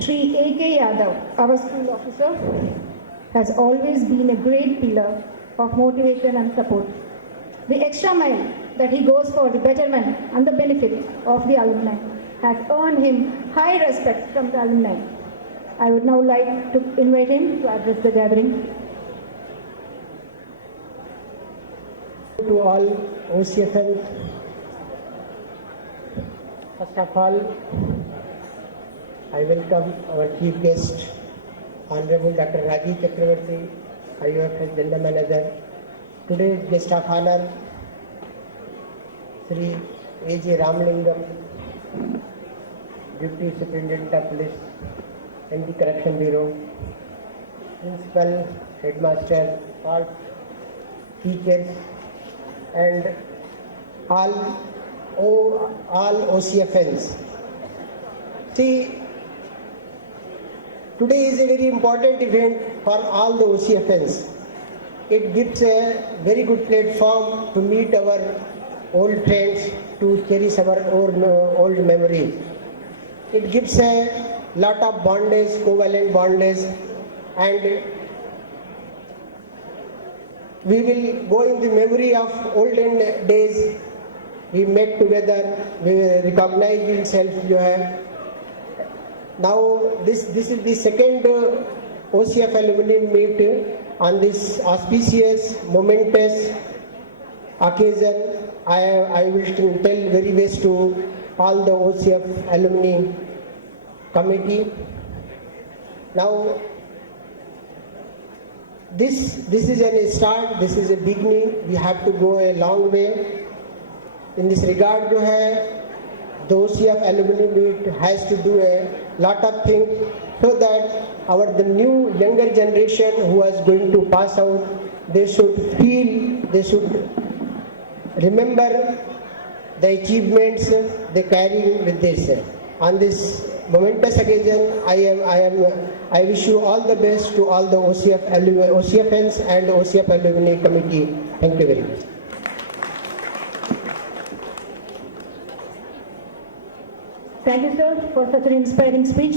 Shri A.K. Yadav, our school officer, has always been a great pillar of motivation and support. The extra mile that he goes for the betterment and the benefit of the alumni has earned him high respect from the alumni. I would now like to invite him to address the gathering. To all OCFL, first of all, I welcome our chief guest, Honorable Dr. Rajiv Chakravarti, IOFS General Manager. Today's guest of honor, Sri A.J. Ramalingam, Deputy Superintendent of Police, Anti-Corruption Bureau, Principal, Headmaster, all teachers, and all OCFNs. See, today is a very important event for all the OCFNs. It gives a very good platform to meet our old friends, to cherish our old memories. It gives a lot of bondage, covalent bondage, and we will go in the memory of olden days. We met together, we recognize ourselves. Now this is the second OCF alumni meet on this auspicious, momentous occasion. I will tell very best to all the OCF alumni committee. Now this is a start, this is a beginning. We have to go a long way. In this regard, the OCF alumni meet has to do a lot of things so that the new younger generation who is going to pass out, they should feel, they should remember the achievements they carry with this. On this momentous occasion, I wish you all the best to all the OCFNs and OCF alumni committee. Thank you very much. Thank you, sir, for such an inspiring speech.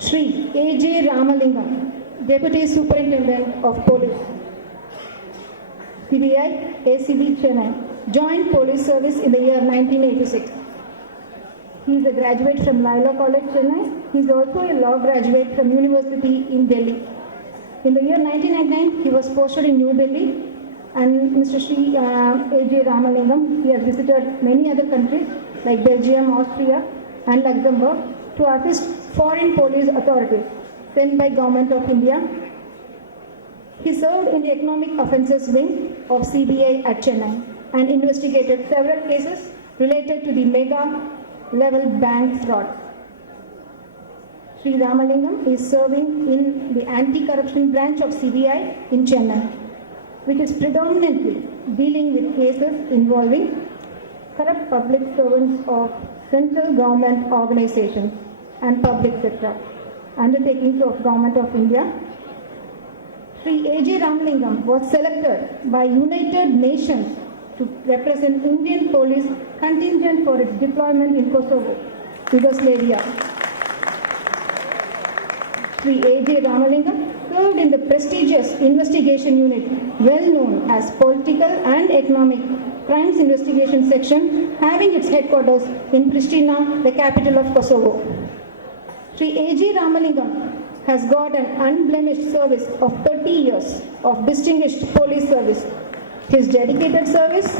Shri A.J. Ramalingam, Deputy Superintendent of Police, CBI, ACB, Chennai, joined police service in the year 1986. He is a graduate from Laila College, Chennai. He is also a law graduate from University in Delhi. In the year 1999, he was posted in New Delhi. And Mr. Shri A.J. Ramalingam, he has visited many other countries like Belgium, Austria and Luxembourg to assist foreign police authorities sent by Government of India. He served in the Economic Offences Wing of CBI at Chennai and investigated several cases related to the mega-level bank fraud. Shri Ramalingam is serving in the anti-corruption branch of CBI in Chennai, which is predominantly dealing with cases involving corrupt public servants of central government organizations and public sector undertakings of Government of India. Shri A.J. Ramalingam was selected by United Nations to represent Indian police contingent for its deployment in Kosovo, Yugoslavia. Shri A.J. Ramalingam served in the prestigious investigation unit, well known as Political and Economic Crimes Investigation Section, having its headquarters in Pristina, the capital of Kosovo. Shri A.J. Ramalingam has got an unblemished service of 30 years of distinguished police service. His dedicated service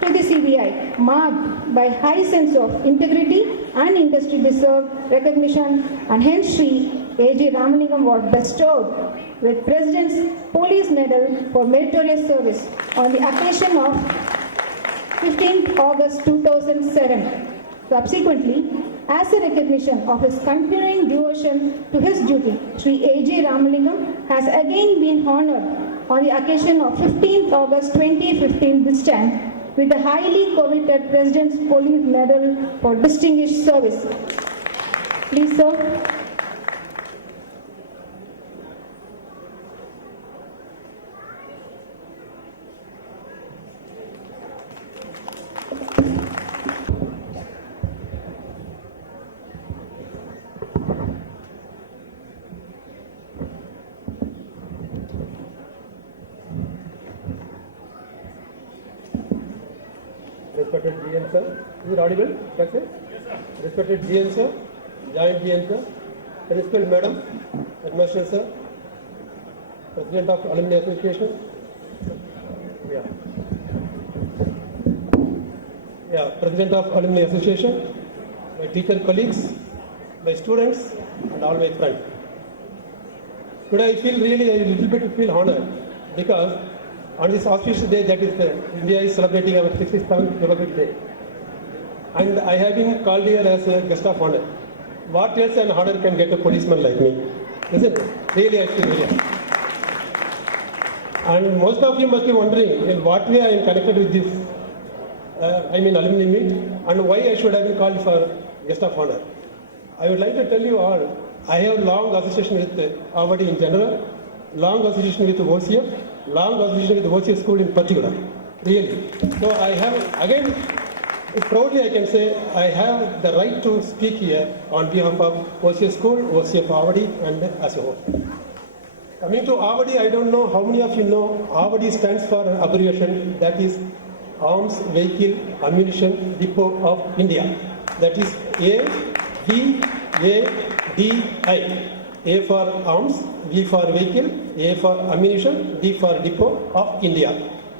to the CBI, marked by high sense of integrity and industry-deserved recognition, and hence Shri A.J. Ramalingam was bestowed with President's Police Medal for meritorious service on the occasion of 15th August 2007. Subsequently, as a recognition of his continuing devotion to his duty, Shri A.J. Ramalingam has again been honored on the occasion of 15th August 2015 this time with the highly coveted President's Police Medal for distinguished service. Please, sir. Respected GM sir, is it audible? That's it. Respected GM sir, Joint GM sir, Principal Madam, Headmaster sir, President of Alumni Association. President of Alumni Association, my teacher colleagues, my students, and all my friends. Today I feel really a little bit honored because on this auspicious day, that is India is celebrating our 67th Republic Day, and I have been called here as a guest of honor. What else an honor can get a policeman like me, isn't it? Really, I feel really. And most of you must be wondering in what way I am connected with this alumni meet, and why I should have been called for guest of honor. I would like to tell you all, I have long association with Avadi in general, long association with OCF, long association with OCF school in particular, really. So I have, again, proudly I can say, I have the right to speak here on behalf of OCF school, OCF Avadi, and as a whole. Coming to Avadi, I don't know how many of you know, Avadi stands for an abbreviation, that is Arms Vehicle Ammunition Depot of India. That is AVADI. A for arms, V for vehicle, A for ammunition, D for depot of India.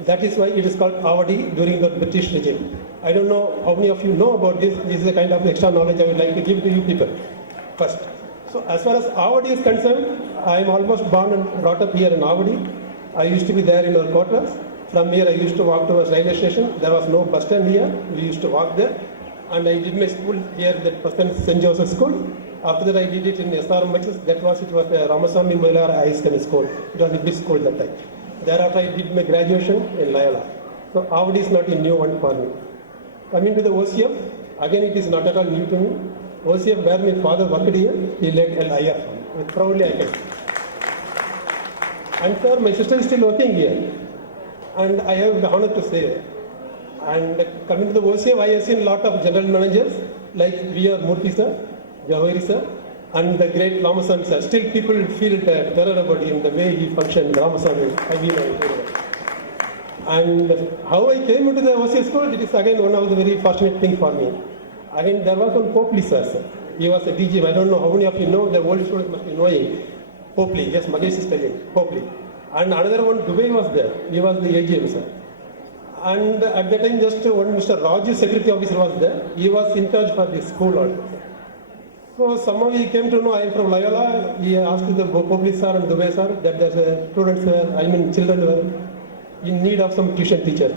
That is why it is called Avadi during the British regime. I don't know how many of you know about this. This is a kind of extra knowledge I would like to give to you people first. So as far as Avadi is concerned, I am almost born and brought up here in Avadi. I used to be there in our quarters. From here I used to walk towards railway station. There was no bus stand here. We used to walk there. And I did my school here, that present St. Joseph School. After that I did it in SRM Machis. It was Ramaswamy Mailar High School. It was a big school that time. Thereafter I did my graduation in Loyola. So Avadi is not a new one for me. Coming to the OCF, again it is not at all new to me. OCF, where my father worked here, he led LIF. Proudly I can. And sir, my sister is still working here. And I have the honor to say. And coming to the OCF, I have seen a lot of general managers like V.R. Murthy sir, Jawahiri sir, and the great Ramaswamy sir. Still people feel terror about him, the way he functioned, Ramaswamy. And how I came into the OCF school, it is again one of the very fortunate things for me. Again, there was one Popley sir. He was a DG. I don't know how many of you know, the old students must be knowing. Popley, yes, Magesh is telling, Popley. And another one, Dubey was there. He was the AGM sir. And at that time, just one Mr. Raju, secretary officer was there. He was in charge for the school also. So somehow he came to know I am from Loyola. He asked the Popley sir and Dubey sir that there's students were, children were in need of some tuition teacher.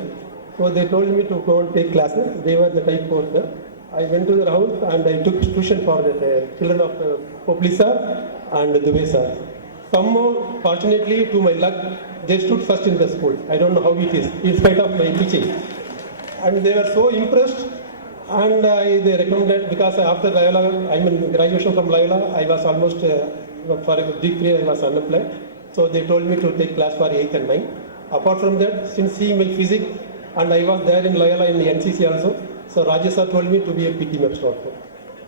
So they told me to go and take classes. They were the type 4 sir. I went to their house and I took tuition for the children of Popley sir and Dubey sir. Somehow, fortunately, to my luck, they stood first in the school. I don't know how it is, in spite of my teaching. And they were so impressed, and they recommended, because after Loyola, graduation from Loyola, I was almost, for a degree, I was unemployed. So they told me to take class for 8th and 9th. Apart from that, since seeing my physics, and I was there in Loyola in the NCC also, so Rajesh sir told me to be a PT master also.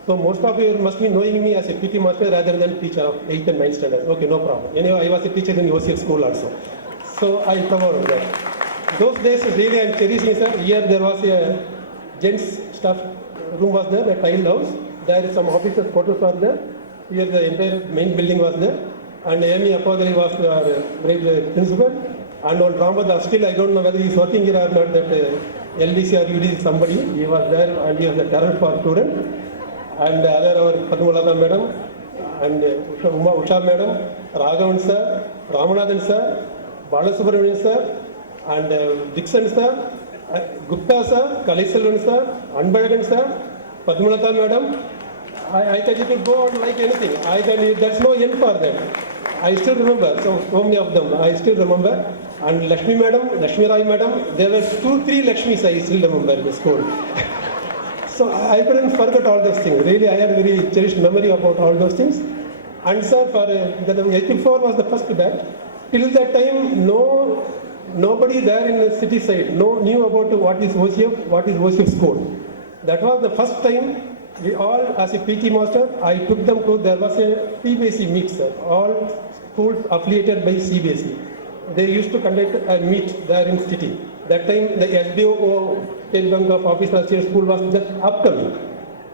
So most of you must be knowing me as a PT master rather than teacher of 8th and 9th standard. Okay, no problem. Anyway, I was a teacher in OCF school also. So I covered that. Those days really I am cherishing, sir. Here there was a gents staff room was there, a tiled house. There is some officers' quarters were there. Here the entire main building was there. And Amy Apadari was the principal. And on Ramada, still I don't know whether he is working here or not, that LDC or UDC somebody. He was there and he was a terror for students. And other our Padmalata madam, and Usha madam, Raghavan sir, Ramanathan sir, Balasubramanian sir, and Dixon sir, Gupta sir, Kaliselvan sir, Anbalagan sir, Padmalata madam. I can, you could go on like anything. There's no end for them. I still remember, so many of them, I still remember. And Lakshmi madam, Lakshmi Rai madam, there were 2-3 Lakshmis I still remember in the school. So I couldn't forget all those things. Really, I have a very cherished memory about all those things. And sir, for 84 was the first batch. Till that time, nobody there in the city side knew about what is OCF school. That was the first time we all, as a PT master, I took them to, there was a CBSE meet, sir. All schools affiliated by CBSE. They used to conduct a meet there in city. That time the SBO, State Bank of Office Associate School was just upcoming.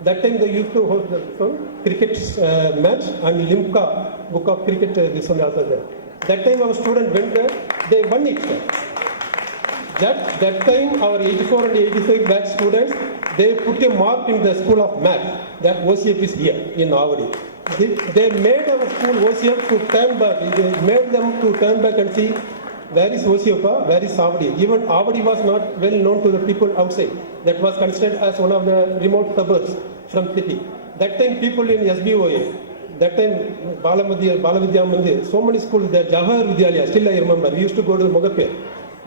That time they used to hold the cricket match and Limca book of cricket, this one also there. That time our student went there, they won it, sir. That time our 84 and 85 batch students, they put a mark in the school of math. That OCF is here in Avadi. They made our school OCF to turn back. They made them to turn back and see where is OCF, where is Avadi. Even Avadi was not well known to the people outside. That was considered as one of the remote suburbs from city. That time people in SBOA, that time Balavidya Mandir, so many schools there, Jawahar Vidyalaya, still I remember. We used to go to Mogapur.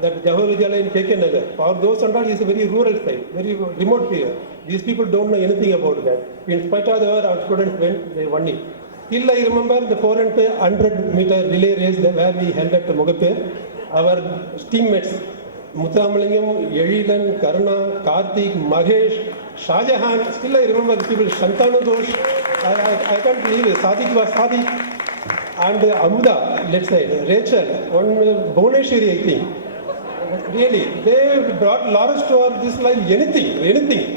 That Jawahar Vidyalaya in KK Nagar. For those and all is a very rural side, very remote area. These people don't know anything about that. In spite of that, our students went, they won it. Still I remember the 400 meter relay race where we held at Mogapur. Our teammates, Muthamalingam, Yelilan, Karna, Karthik, Mahesh, Shahjahan, still I remember the people, Shantanu Ghosh, I can't believe it, Sadiq was Sadiq, and Amuda, let's say, Rachel, one Bhuvneshwari, I think. Really, they brought Lawrence to our this life, anything.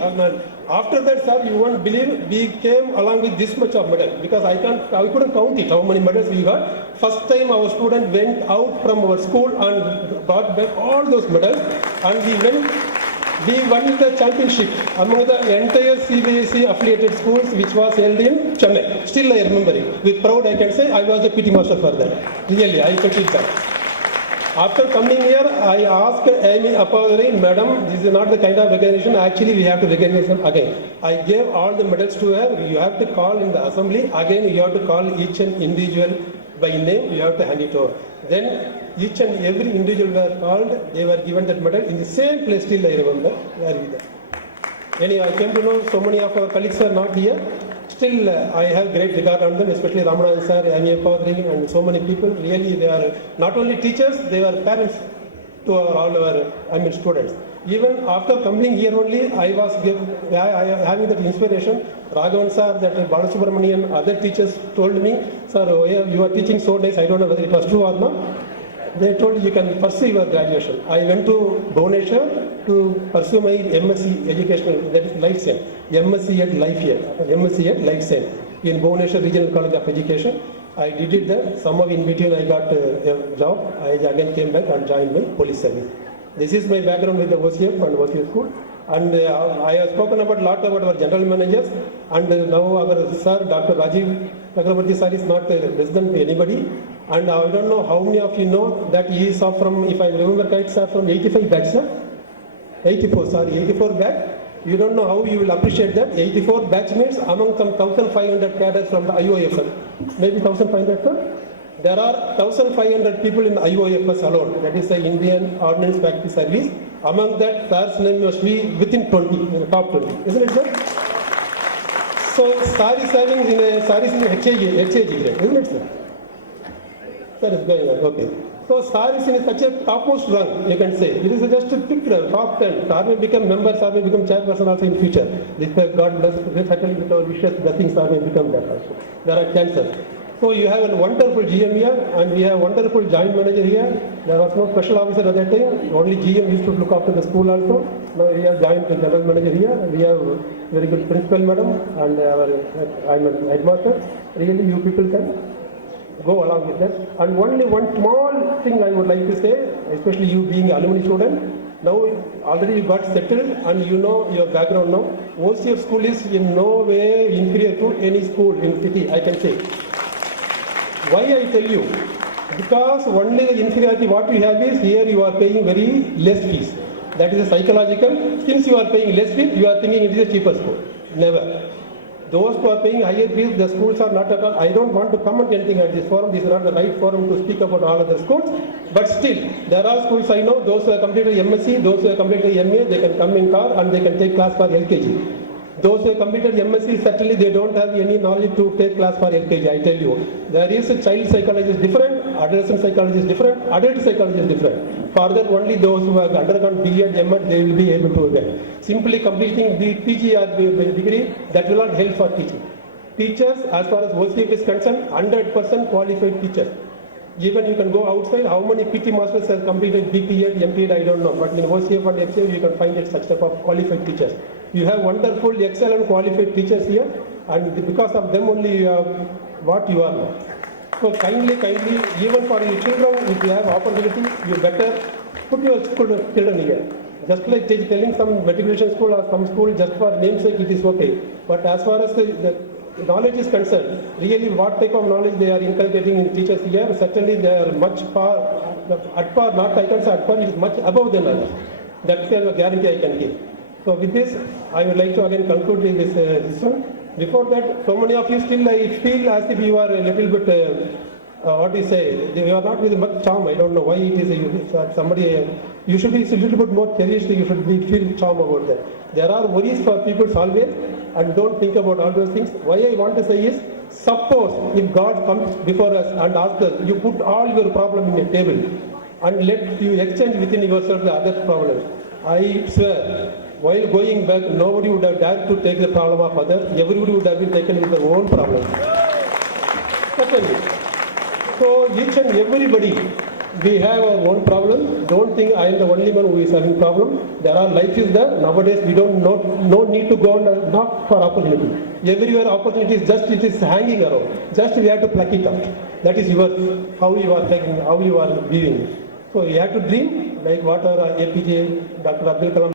After that, sir, you won't believe, we came along with this much of medal, because I couldn't count it, how many medals we got. First time our student went out from our school and brought back all those medals, and we won the championship among the entire CBSE affiliated schools, which was held in Chennai. Still I remember it. With proud I can say I was the PT master for that. Really, I could it that. After coming here, I asked Amy Appadari, Madam, this is not the kind of recognition, actually we have to recognize them again. I gave all the medals to her, you have to call in the assembly, again you have to call each and individual by name, you have to hand it over. Then each and every individual were called, they were given that medal in the same place, still I remember. Anyway, I came to know so many of our colleagues are not here. Still, I have great regard on them, especially Ramanathan sir, Amy Appadari, and so many people. Really, they are not only teachers, they are parents to all our students. Even after coming here only, I was having that inspiration. Raghavan sir, that Balasubramanian, other teachers told me, sir, you are teaching so nice, I don't know whether it was true or not. They told you can pursue your graduation. I went to Bhubaneswar to pursue my MSc educational, that is life science, MSc at life science in Bhubaneswar Regional College of Education. I did it there. Somehow in between I got a job. I again came back and joined my police service. This is my background with the OCF and OCF school. And I have spoken about a lot about our general managers. And now our sir, Dr. Rajiv Chakrabarti sir is not less than anybody. And I don't know how many of you know that he is from, if I remember right, sir, from 85 batch, sir? 84 batch. You don't know how you will appreciate that. 84 batch means among some 1,500 cadres from the IOFS. Maybe 1,500, sir? There are 1,500 people in the IOFS alone. That is the Indian Ordnance Factory Service. Among that, sir's name must be within 20, in the top 20. Isn't it, sir? So, sir is having in HAG grade. Isn't it, sir? Sir is going on. Okay. So, sir is in such a topmost rung, you can say. It is just a pick top 10. Sir may become member, sir may become chairperson also in future. This God bless, this faculty with our wishes, blessings, sir may become that also. There are chances. So you have a wonderful GM here, and we have a wonderful joint manager here. There was no special officer at that time. Only GM used to look after the school also. Now we have joint general manager here. We have very good principal madam and I'm a headmaster. Really, you people can go along with that. And only one small thing I would like to say, especially you being an alumni student. Now already you got settled and you know your background now. OCF school is in no way inferior to any school in city, I can say. Why I tell you? Because only the inferiority what we have is here you are paying very less fees. That is a psychological. Since you are paying less fees, you are thinking it is a cheaper school. Never. Those who are paying higher fees, the schools are not at all. I don't want to comment anything at this forum. This is not the right forum to speak about all other schools. But still, there are schools I know, those who have completed MSc, those who have completed MA, they can come in car and they can take class for LKG. Those who have completed MSc, certainly they don't have any knowledge to take class for LKG, I tell you. There is a child psychology is different, adolescent psychology is different, adult psychology is different. Further, only those who have undergone B.Ed, M.Ed, they will be able to get. Simply completing the PG or degree, that will not help for teaching. Teachers, as far as OCF is concerned, 100% qualified teachers. Even you can go outside, how many PT masters have completed BPEd, MPEd, I don't know. But in OCF and FCF, you can find it such type of qualified teachers. You have wonderful, excellent qualified teachers here, and because of them only you have what you are now. So kindly, even for your children, if you have opportunity, you better put your children here. Just like telling some matriculation school or some school just for namesake, it is okay. But as far as the knowledge is concerned, really what type of knowledge they are inculcating in teachers here, certainly they are much far, at par, not I can say at par, is much above than others. That's a guarantee I can give. So with this, I would like to again conclude this one. Before that, so many of you still I feel as if you are a little bit, what do you say, you are not with much charm. I don't know why it is somebody, you should be a little bit more cherished, you should feel charm about that. There are worries for people always, and don't think about all those things. Why I want to say is, suppose if God comes before us and asks us, you put all your problem in a table and let you exchange within yourself the other problems. I swear, while going back, nobody would have dared to take the problem of others. Everybody would have been taken with their own problems. Certainly. So each and everybody, we have our own problem. Don't think I am the only one who is having problem. There are life is there. Nowadays we don't no need to go and knock for opportunity. Everywhere opportunity is just it is hanging around. Just we have to pluck it out. That is yours. How you are taking, how you are viewing. So you have to dream like what our APJ, Dr. Abdul Kalam